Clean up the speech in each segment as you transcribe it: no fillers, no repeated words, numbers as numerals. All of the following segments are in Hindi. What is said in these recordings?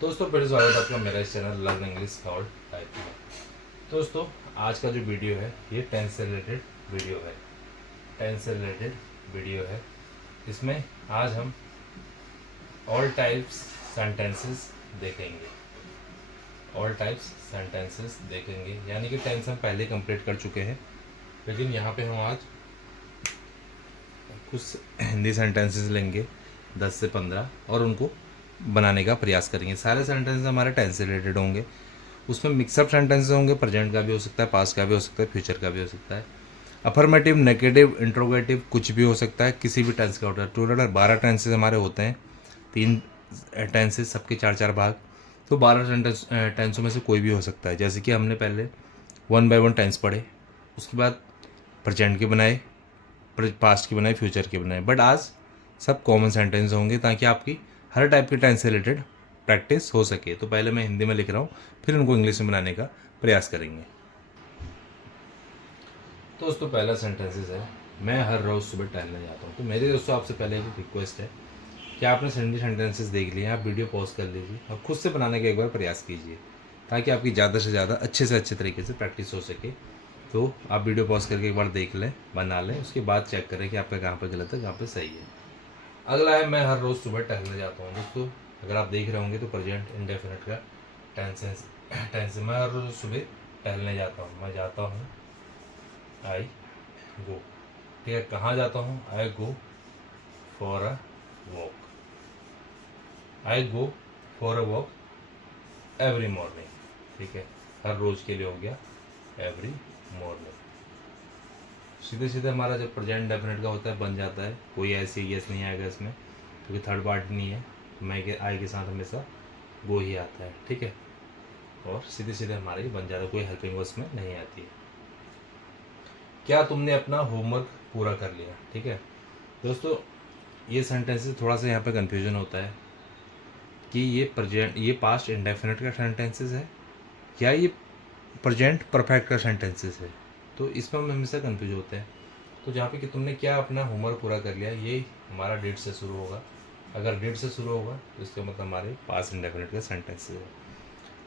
दोस्तों फिर स्वागत है आपका मेरा इस channel learn English all type में। दोस्तों आज का जो वीडियो है ये टेंस से रिलेटेड वीडियो है। टेंस से रिलेटेड वीडियो है। इसमें आज हम ऑल टाइप्स सेंटेंसेस देखेंगे। ऑल टाइप्स सेंटेंसेस देखेंगे यानी कि टेंस हम पहले कंप्लीट कर चुके हैं, लेकिन यहाँ पे हम आज कुछ हिंदी सेंटेंसेस लेंगे 10 से 15 और उनको बनाने का प्रयास करेंगे। सारे सेंटेंसेस हमारे टेंस से रिलेटेड होंगे। उसमें मिक्सअप सेंटेंसेस होंगे, प्रेजेंट का भी हो सकता है, पास्ट का भी हो सकता है, फ्यूचर का भी हो सकता है, अफर्मेटिव, नेगेटिव, इंट्रोगेटिव कुछ भी हो सकता है, किसी भी टेंस का होता है। टोटल 12 टेंसेस हमारे होते हैं, 3 टेंसेस सबके 4-4 भाग, तो 12 टेंसों में से कोई भी हो सकता है। जैसे कि हमने पहले 1 बाय 1 टेंस पढ़े, उसके बाद प्रेजेंट के बनाए, पास्ट की बनाई, फ्यूचर की बनाई, बट आज सब कॉमन सेंटेंस होंगे ताकि आपकी हर टाइप के टेंस से रिलेटेड प्रैक्टिस हो सके। तो पहले मैं हिंदी में लिख रहा हूँ, फिर उनको इंग्लिश में बनाने का प्रयास करेंगे। तो दोस्तों पहला सेंटेंसेस है, मैं हर रोज़ सुबह टहलने जाता हूँ। तो मेरे दोस्तों आपसे पहले एक रिक्वेस्ट है कि आपने हिंदी सेंटेंसेस देख लिए, आप वीडियो पॉज कर लीजिए और खुद से बनाने का एक बार प्रयास कीजिए ताकि आपकी ज़्यादा से ज़्यादा अच्छे से अच्छे तरीके से प्रैक्टिस हो सके। तो आप वीडियो पॉज करके एक बार देख लें, बना लें, उसके बाद चेक करें कि आपका कहाँ पर गलत है, कहाँ पर सही है। अगला है, मैं हर रोज़ सुबह टहलने जाता हूँ। दोस्तों अगर आप देख रहे होंगे तो प्रेजेंट इंडेफिनिट का टेंस मैं हर रोज़ सुबह टहलने जाता हूँ। मैं जाता हूँ, आई गो। ठीक है, कहाँ जाता हूँ? I go for a walk. I go for a walk every morning. ठीक है, हर रोज़ के लिए हो गया एवरी मॉर्निंग। सीधे सीधे हमारा जब प्रेजेंट डेफिनेट का होता है बन जाता है, कोई ऐसी यस नहीं आएगा इसमें क्योंकि थर्ड पार्टी नहीं है। मैं के आई के साथ हमेशा वो ही आता है। ठीक है, और सीधे सीधे हमारे बन जाता है, कोई हेल्पिंग उसमें नहीं आती है। क्या तुमने अपना होमवर्क पूरा कर लिया? ठीक है दोस्तों, ये सेंटेंसेस थोड़ा सा यहाँ पे कंफ्यूजन होता है कि ये पास्ट इंडेफिनिट का सेंटेंसेस है या ये प्रेजेंट परफेक्ट का सेंटेंसेस है। तो इसमें हम हमेशा कंफ्यूज होते हैं। तो जहाँ पे कि तुमने क्या अपना होमवर्क पूरा कर लिया, ये हमारा डेट से शुरू होगा। अगर डेट से शुरू होगा तो इसका मतलब हमारे पास्ट इंडेफिनिट का सेंटेंसेस है।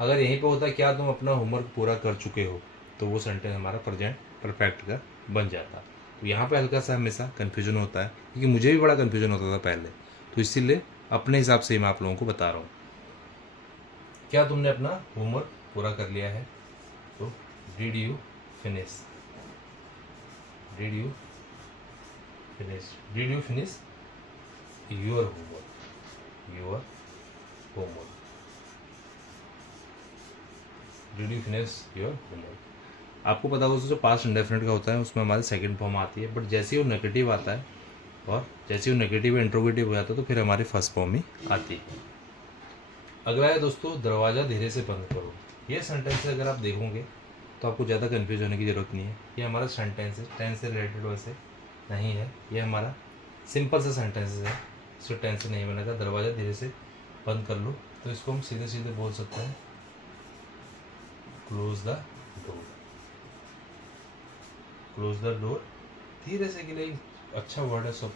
अगर यहीं पे होता है क्या तुम अपना होमवर्क पूरा कर चुके हो, तो वो सेंटेंस हमारा प्रेजेंट परफेक्ट का बन जाता। तो यहाँ पे हल्का सा हमेशा कन्फ्यूजन होता है, क्योंकि मुझे भी बड़ा कन्फ्यूजन होता था पहले, तो इसीलिए अपने हिसाब से मैं आप लोगों को बता रहा हूँ। क्या तुमने अपना होमवर्क पूरा कर लिया है? तो did you finish, did you finish, did you finish your homework, your homework, did you finish your homework. आपको पता होगा जो पास्ट इंडेफिनिट का होता है उसमें हमारी सेकंड फॉर्म आती है, बट जैसे ही वो नेगेटिव आता है और जैसे ही वो नेगेटिव इंट्रोगेटिव हो जाता है तो फिर हमारी फर्स्ट फॉर्म ही आती है। अगला है दोस्तों, दरवाज़ा धीरे से बंद करो। ये सेंटेंस अगर आप देखोगे तो आपको ज़्यादा कन्फ्यूज होने की ज़रूरत नहीं है। ये हमारा सेंटेंस है, टेंस से रिलेटेड वैसे नहीं है, ये हमारा सिंपल सा सेंटेंस है, इसको टेंस से नहीं बनेगा। दरवाज़ा धीरे से बंद कर लो, तो इसको हम सीधे सीधे बोल सकते हैं close the door, close the door. धीरे से के लिए अच्छा वर्ड है सब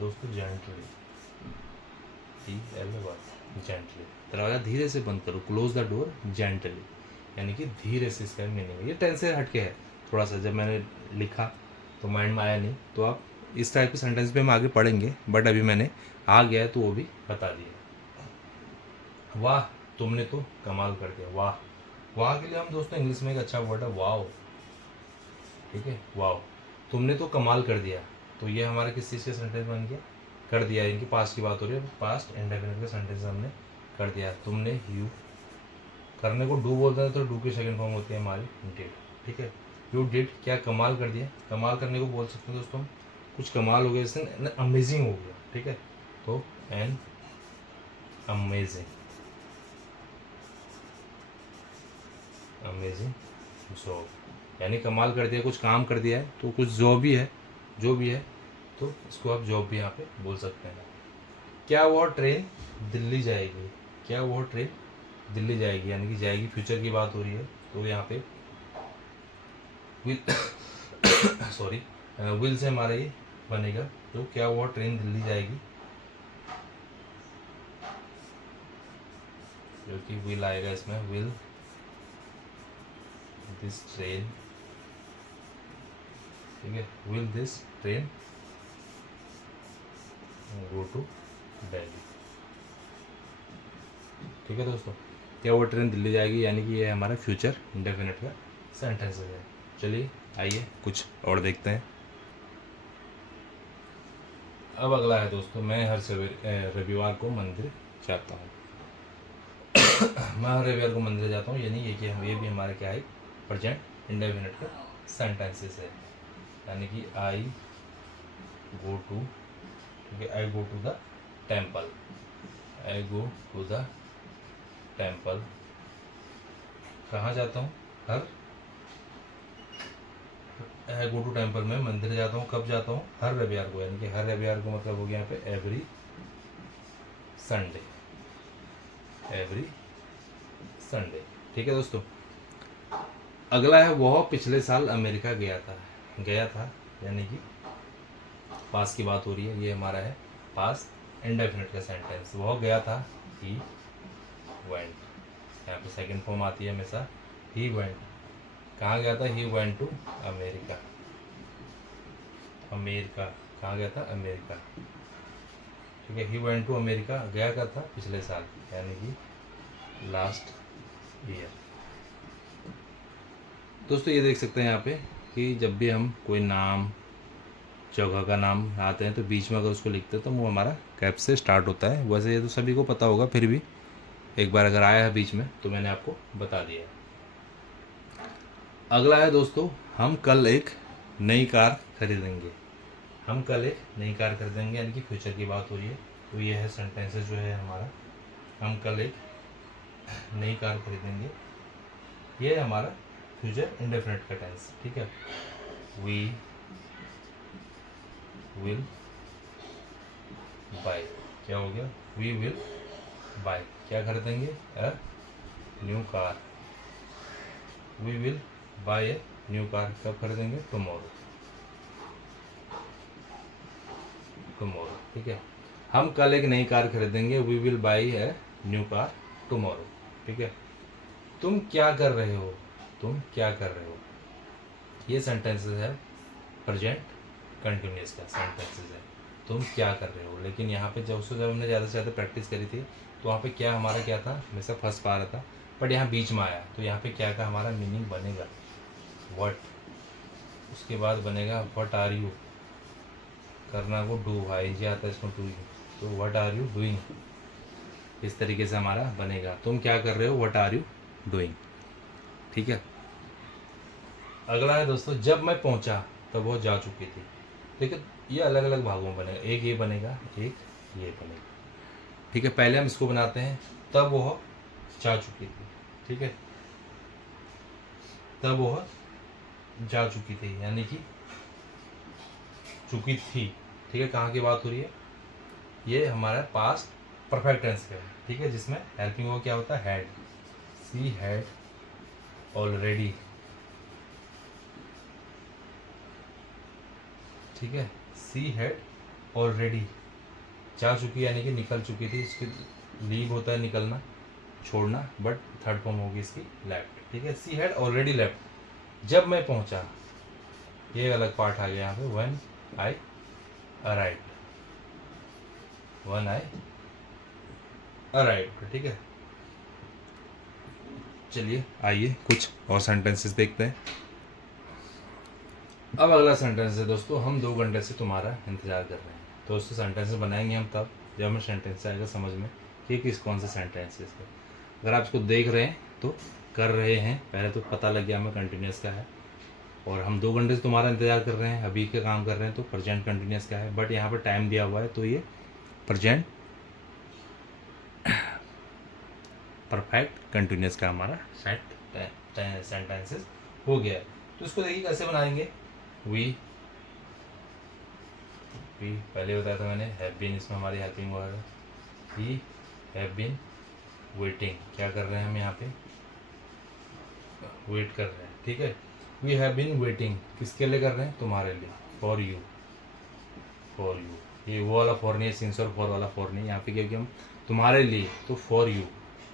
दोस्तों, जेंटली, जेंटली। दरवाज़ा धीरे से बंद करो, क्लोज द डोर जेंटली, यानी कि धीरे से इसका मीनिंग। ये टेंस से हटके है थोड़ा सा, जब मैंने लिखा तो माइंड में आया नहीं, तो आप इस टाइप के सेंटेंस पे हम आगे पढ़ेंगे, बट अभी मैंने आ गया है तो वो भी बता दिया। वाह तुमने तो कमाल कर दिया। वाह, वाह के लिए हम दोस्तों इंग्लिश में एक अच्छा वर्ड है वाओ। ठीक है, वाओ, तुमने तो कमाल कर दिया। तो ये हमारा किस चीज़ का सेंटेंस बन गया? कर दिया, इनकी पास्ट की बात हो रही है, पास्ट इंडेफिनिट का सेंटेंस हमने कर दिया। तुमने यू, करने को डू बोलते हैं तो डू की सेकंड फॉर्म होती है हमारी डिड। ठीक है, यू डिड, क्या कमाल कर दिया। कमाल करने को बोल सकते हैं दोस्तों हम, कुछ कमाल हो गया, जैसे अमेजिंग हो गया। ठीक है, तो एन अमेजिंग, अमेजिंग जॉब, यानी कमाल कर दिया, कुछ काम कर दिया है, तो कुछ जॉब भी है, जो भी है, तो इसको आप जॉब भी यहाँ पे बोल सकते हैं। क्या वो ट्रेन दिल्ली जाएगी? क्या वो ट्रेन दिल्ली जाएगी, यानी कि जाएगी, फ्यूचर की बात हो रही है, तो यहाँ पे विल सॉरी विल से हमारा ये बनेगा। तो क्या वो ट्रेन दिल्ली जाएगी? जो कि विल आएगा इसमें, विल दिस ट्रेन, ठीक है, will this train go to Delhi. ठीक है दोस्तों, क्या वो ट्रेन दिल्ली जाएगी, यानी कि ये हमारा फ्यूचर इंडेफिनिट का सेंटेंसेस है। चलिए आइए कुछ और देखते हैं। अब अगला है दोस्तों, मैं हर रविवार को मंदिर जाता हूँ। मैं हर रविवार को मंदिर जाता हूँ, यानी ये भी हमारा क्या है, प्रेजेंट इंडेफिनिट का सेंटेंसेस है। यानी कि आई गो टू, ठीक है, I go to the temple, I go to the temple. कहाँ जाता हूँ, हर, आई गो टू टेम्पल में मंदिर जाता हूँ। कब जाता हूँ, हर रविवार को, यानी कि हर रविवार को मतलब हो गया यहाँ पे एवरी संडे, एवरी संडे। ठीक है दोस्तों, अगला है वह पिछले साल अमेरिका गया था, यानी कि पास की बात हो रही है, ये हमारा है पास्ट इंडेफिनिट का सेंटेंस। वह गया था, ही वेंट, यहाँ पे सेकंड फॉर्म आती है हमेशा, ही वेंट। कहाँ गया था, he went to America, America, कहाँ गया था, अमेरिका। ठीक है, ही वेंट टू अमेरिका, गया का था पिछले साल, यानी कि लास्ट ईयर। दोस्तों ये देख सकते हैं यहाँ पे कि जब भी हम कोई नाम, जगह का नाम आते हैं तो बीच में अगर उसको लिखते हैं तो वो हमारा कैप से स्टार्ट होता है। वैसे ये तो सभी को पता होगा, फिर भी एक बार अगर आया है बीच में तो मैंने आपको बता दिया है। अगला है दोस्तों, हम कल एक नई कार खरीदेंगे। हम कल एक नई कार खरीदेंगे, यानी कि फ्यूचर की बात हो रही है। तो ये है सेंटेंसेस जो है हमारा, हम कल एक नई कार खरीदेंगे, ये हमारा फ्यूचर इंडेफिनिट का टेंस। ठीक है, वी विल बाय, क्या हो गया, वी विल बाय, क्या खरीदेंगे, a new car. We will buy a new car, कब खरीदेंगे, टुमारो, टुमारो। ठीक है, हम कल एक नई कार खरीदेंगे, we will buy a new car tomorrow. ठीक है, तुम क्या कर रहे हो, तुम क्या कर रहे हो, ये सेंटेंसेस है प्रेजेंट कंटिन्यूअस का सेंटेंसेस है, तुम क्या कर रहे हो। लेकिन यहाँ पे जब हमने ज़्यादा से ज़्यादा प्रैक्टिस करी थी तो वहाँ पे क्या हमारा क्या था, हमेशा फंस पा रहा था, बट यहाँ बीच में आया तो यहाँ पे क्या का हमारा मीनिंग बनेगा व्हाट, उसके बाद बनेगा व्हाट आर यू, करना को डू, आई आता है इसमें टू यू, तो व्हाट आर यू डूइंग, इस तरीके से हमारा बनेगा, तुम क्या कर रहे हो, व्हाट आर यू डूइंग। ठीक है, अगला है दोस्तों, जब मैं पहुंचा तब वो जा चुकी थी। देखिए ये अलग अलग भागों में बनेगा, एक ये बनेगा, एक ये बनेगा। ठीक है, पहले हम इसको बनाते हैं, तब वह जा चुकी थी। ठीक है, तब वह जा चुकी थी, यानी कि चुकी थी। ठीक है, कहाँ की बात हो रही है, ये हमारा पास्ट परफेक्ट टेंस का है। ठीक है, जिसमें हेल्पिंग वो क्या होता है, हैड, सी हैड ऑलरेडी। ठीक है, सी हैड ऑलरेडी, जा चुकी यानी कि निकल चुकी थी, इसकी लीव होता है निकलना, छोड़ना, बट थर्ड फॉर्म होगी इसकी लेफ्ट। ठीक है, सी हैड ऑलरेडी लेफ्ट। जब मैं पहुंचा, ये अलग पार्ट आ गया यहाँ पे, when I arrived, when I arrived. ठीक है, चलिए आइए कुछ और सेंटेंसेस देखते हैं। अब अगला सेंटेंस है दोस्तों, हम 2 घंटे से तुम्हारा इंतजार कर रहे हैं। दोस्तों सेंटेंस बनाएंगे हम तब जब हमें सेंटेंस आएगा समझ में कि किस कौन से सेंटेंसेस है। अगर आप इसको देख रहे हैं तो कर रहे हैं, पहले तो पता लग गया हमें कंटिन्यूस का है, और हम 2 घंटे से तुम्हारा इंतजार कर रहे हैं, अभी के काम कर रहे हैं तो प्रेजेंट कंटिन्यूस का है, बट यहाँ पर टाइम दिया हुआ है तो ये प्रेजेंट परफेक्ट कंटिन्यूस का हमारा सेंटेंसेस हो गया है। तो इसको देखिए कैसे बनाएंगे, वी पहले बताया था मैंने, हैव बीन, इसमें हमारी हेल्पिंग वर्ड है, ही हैव बीन वेटिंग, क्या कर रहे हैं हम यहाँ पे, वेट कर रहे हैं। ठीक है, वी हैव बीन वेटिंग, किसके लिए कर रहे हैं, तुम्हारे लिए, फॉर यू, फॉर यू, ये वो वाला फॉर नहीं है, सिंस और फॉर वाला फॉर नहीं, यहाँ पे क्योंकि हम तुम्हारे लिए, तो फॉर यू,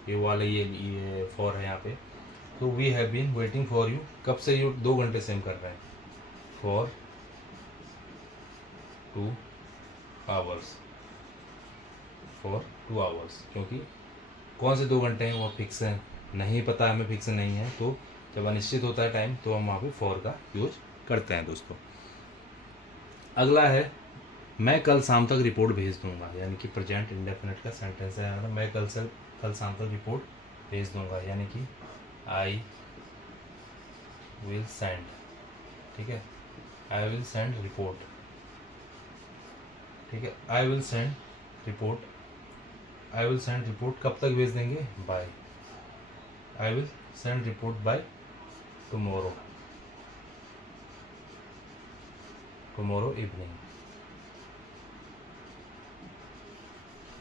ये वाला ये फॉर है यहाँ पे। तो we have been waiting for you, कब से यू 2 घंटे से हम कर रहे हैं, फॉर 2 आवर्स, फॉर 2 आवर्स। क्योंकि कौन से 2 घंटे हैं वो फिक्स है नहीं पता, हमें फिक्स नहीं है। तो जब अनिश्चित होता है टाइम तो हम वहाँ पे फॉर का यूज करते हैं दोस्तों। अगला है मैं कल शाम तक रिपोर्ट भेज दूंगा, यानी कि प्रेजेंट इंडेफिनिट का सेंटेंस है। मैं कल शाम तक रिपोर्ट भेज दूंगा, यानी कि आई विल सेंड, ठीक है, आई विल सेंड रिपोर्ट, ठीक है, I will send report, I will send report कब तक भेज देंगे, by, I will send report by tomorrow, tomorrow evening.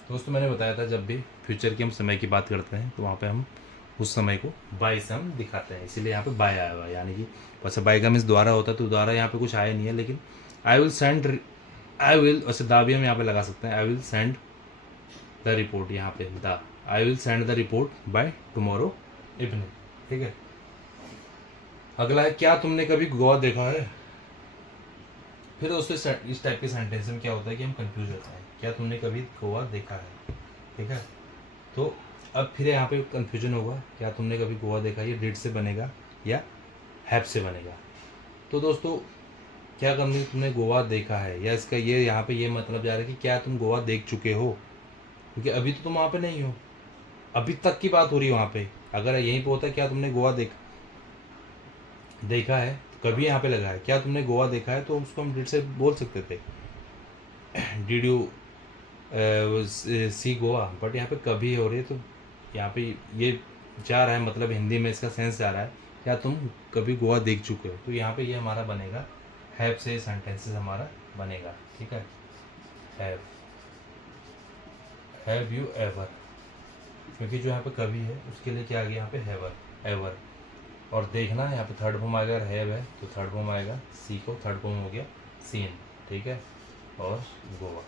दोस्तों मैंने बताया था जब भी फ्यूचर की हम समय की बात करते हैं तो वहाँ पे हम उस समय को बाय से हम दिखाते हैं, इसीलिए यहाँ पे बाय आया हुआ है। यानी कि वैसे बाय का मीन्स द्वारा होता है, तो द्वारा यहाँ पे कुछ आया नहीं है, लेकिन आई विल सेंड, आई विल वैसे दा भी हम यहाँ पे लगा सकते हैं, आई विल सेंड द रिपोर्ट, यहाँ पे the, I will send the report by tomorrow evening, ठीक है। अगला है क्या तुमने कभी गोवा देखा है। फिर दोस्तों इस टाइप के सेंटेंस में क्या होता है कि हम कंफ्यूज होते हैं, क्या तुमने कभी गोवा देखा है, ठीक है। तो अब फिर यहाँ पे कंफ्यूजन होगा, क्या तुमने कभी गोवा देखा है, ये डिड से बनेगा या हैव से बनेगा। तो दोस्तों क्या कभी तुमने गोवा देखा है, या इसका ये यहाँ पे ये मतलब जा रहा है कि क्या तुम गोवा देख चुके हो, क्योंकि अभी तो तुम वहाँ पे नहीं हो, अभी तक की बात हो रही है वहाँ पे। अगर यहीं पे होता है क्या तुमने गोवा देखा है, कभी यहाँ पे लगा है, क्या तुमने गोवा देखा है, तो उसको हम डिड से बोल सकते थे, did you see Goa, but यहाँ पे कभी हो रही है, तो यहाँ पे ये जा रहा है, मतलब हिंदी में इसका सेंस जा रहा है क्या तुम कभी गोवा देख चुके हो। तो यहाँ पे ये हमारा बनेगा हैव से सेंटेंसेस हमारा बनेगा, ठीक है। हैव यू एवर, क्योंकि जो यहाँ पे कभी है उसके लिए क्या आ गया यहाँ पे हैवर, एवर। और देखना यहाँ पे थर्ड फॉर्म अगर हैव है तो थर्ड फॉर्म आएगा, सी को थर्ड फॉर्म हो गया सीन, ठीक है, और गोवा,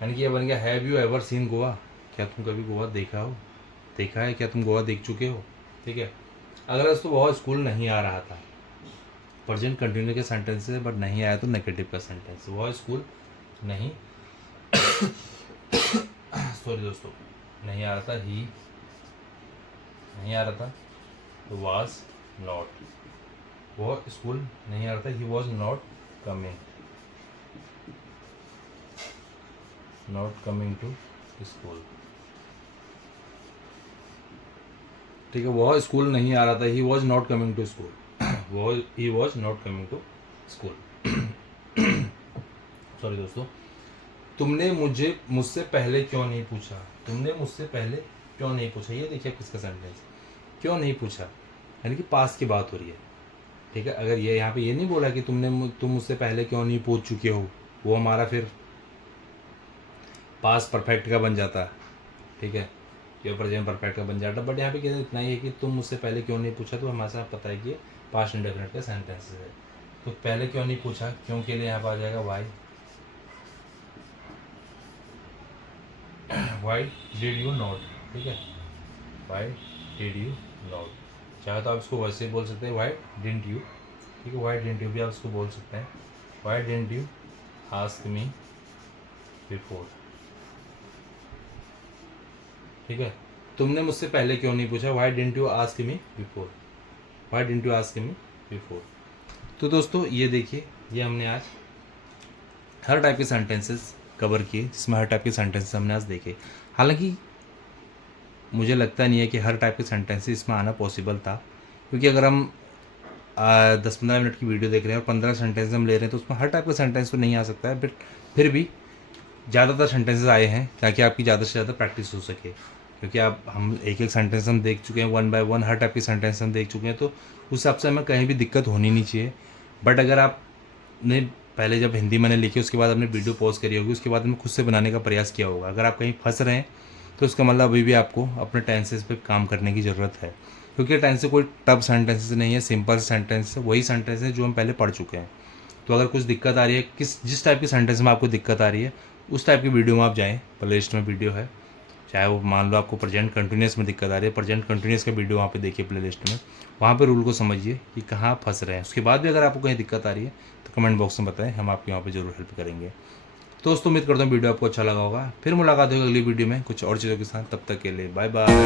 यानी कि ये बन गया have you ever seen Goa, क्या तुम कभी गोवा देखा है, क्या तुम गोवा देख चुके हो, ठीक है। अगर दोस्तों वह स्कूल नहीं आ रहा था, प्रेजेंट कंटिन्यू के सेंटेंस है बट नहीं आया तो नेगेटिव का सेंटेंस, वह स्कूल नहीं सॉरी दोस्तों नहीं आ रहा था, ही नहीं आ रहा था तो वाज नॉट, वह स्कूल नहीं आ रहा था, he was not coming to school, ठीक है। वह स्कूल नहीं आ रहा था, he was not coming to school, he was not coming to school. Sorry दोस्तों, तुमने मुझसे पहले क्यों नहीं पूछा, तुमने मुझसे पहले क्यों नहीं पूछा, ये देखिए किसका सेंटेंस, क्यों नहीं पूछा, यानी कि पास्ट की बात हो रही है, ठीक है। अगर ये यहाँ पे ये नहीं बोला कि तुम मुझसे पहले क्यों नहीं पूछ चुके हो, वो हमारा फिर पास्ट परफेक्ट का बन जाता है, ठीक है, ये प्रेजेंट परफेक्ट का बन जाता है। बट यहाँ पे इतना ही है कि तुम मुझसे पहले क्यों नहीं पूछा, तो हमारे साथ पता है कि पास्ट इंडेफिनिट का सेंटेंस है। तो पहले क्यों नहीं पूछा, क्यों के लिए यहाँ पर आ जाएगा why, why did you not, ठीक है, वाई डिड यू नॉट, चाहे तो आप इसको वैसे ही बोल सकते हैं वाई डिडंट यू, ठीक है, वाई डिडंट यू भी आप इसको बोल सकते हैं, Y didn't you ask me before, ठीक है। तुमने मुझसे पहले क्यों नहीं पूछा, Y didn't you ask me before, Y didn't you ask me before. तो दोस्तों ये देखिए, ये हमने आज हर टाइप के सेंटेंसेस कवर किए, जिसमें हर टाइप के सेंटेंसेस हमने आज देखे। हालांकि मुझे लगता नहीं है कि हर टाइप के सेंटेंसेस इसमें आना पॉसिबल था, क्योंकि अगर हम 10-15 मिनट की वीडियो देख रहे हैं और 15 सेंटेंस हम ले रहे हैं तो उसमें हर टाइप का सेंटेंस तो नहीं आ सकता है, बट फिर भी ज़्यादातर सेंटेंसेस आए हैं ताकि आपकी ज़्यादा से ज़्यादा प्रैक्टिस हो सके। क्योंकि हम एक सेंटेंस हम देख चुके हैं, 1 बाय 1 हर टाइप के सेंटेंस हम देख चुके हैं, तो उस हिसाब से हमें कहीं भी दिक्कत होनी नहीं चाहिए। बट अगर आपने पहले जब हिंदी मैंने लिखी उसके बाद आपने वीडियो पॉज करी होगी, उसके बाद में खुद से बनाने का प्रयास किया होगा, अगर आप कहीं फंस रहे हैं तो उसका मतलब अभी भी आपको अपने टेंसेस पे काम करने की ज़रूरत है, क्योंकि टेंस कोई टफ सेंटेंसेस नहीं है, सिंपल सेंटेंस है, वही सेंटेंस है जो हम पहले पढ़ चुके हैं। तो अगर कुछ दिक्कत आ रही है, जिस टाइप के सेंटेंस में आपको दिक्कत आ रही है उस टाइप की वीडियो में आप जाएँ, प्ले लिस्ट में वीडियो है, चाहे वो मान लो आपको प्रेजेंट कंटिन्यूस में दिक्कत आ रही है, प्रेजेंट कंटिन्यूस का वीडियो वहाँ पे देखिए प्लेलिस्ट में, वहाँ पे रूल को समझिए कि कहाँ फंस रहे हैं। उसके बाद भी अगर आपको कहीं दिक्कत आ रही है तो कमेंट बॉक्स में बताएं, हम आपकी वहाँ पे ज़रूर हेल्प करेंगे। तो दोस्तों उम्मीद करता हूँ वीडियो आपको अच्छा लगा होगा। फिर मुलाकात होगी अगली वीडियो में कुछ और चीज़ों के साथ। तब तक के लिए बाय बाय।